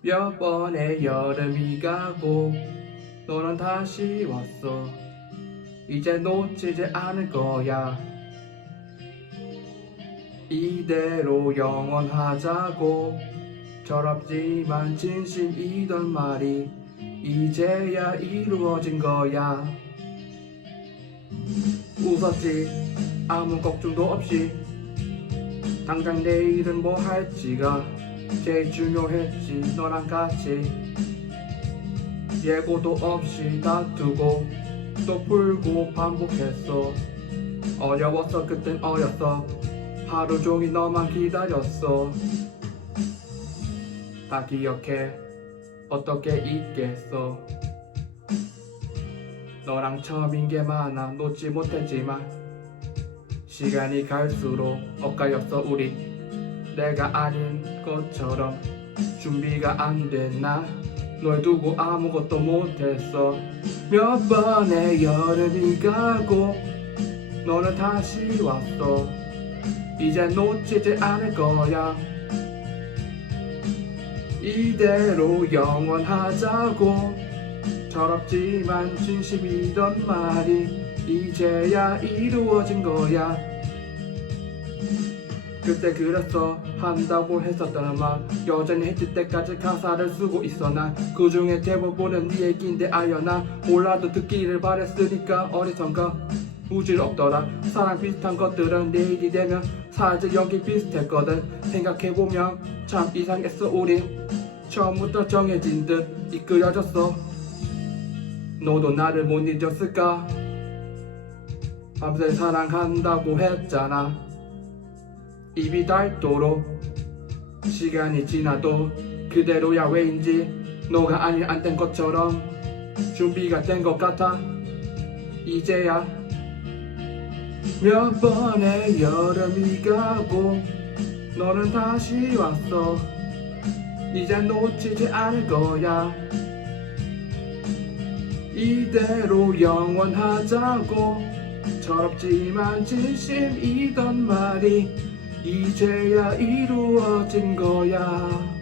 몇 번의 여름이 가고 너는 다시 왔어. 이제 놓치지 않을 거야. 이대로 영원하자고 철없지만 진심이던 말이 이제야 이루어진 거야. 웃었지. 아무 걱정도 없이 당장 내일은 뭐 할지가 제일 중요했지 너랑 같이. 예고도 없이 다투고 또 풀고 반복했어. 어려웠어 그땐 어렸어. 하루 종일 너만 기다렸어. 다 기억해. 어떻게 잊겠어? 너랑 처음인 게 많아 놓지 못했지만 시간이 갈수록 엇갈렸어 우리 내가 아닌 것처럼 준비가 안 됐나? 널 두고 아무것도 못했어. 몇 번의 여름이 가고 너는 다시 왔어. 이제 놓치지 않을 거야. 이대로 영원하자고. 철없지만 진심이던 말이 이제야 이루어진 거야 그때 그랬어 한다고 말 여전히 해질 때까지 가사를 쓰고 있어 난 그 중에 대부분은 네 얘기인데 아여나 몰라도 듣기를 바랬으니까 어리선가 우질 없더라. 사랑 비슷한 것들은 내일이 되면 사라져 여기 비슷했거든. 생각해보면 참 이상했어. 우리 처음부터 정해진 듯 이끌어졌어. 너도 나를 못 잊었을까? 밤새 사랑한다고 했잖아 입이 닳도록 시간이 지나도 그대로야 왜인지 너가 아니 안 된 것처럼 준비가 된 것 같아. 이제야 몇 번의 여름이 가고 너는 다시 왔어. 이제 놓치지 않을 거야. 이대로 영원하자고. 철없지만 진심이던 말이 이제야 이루어진 거야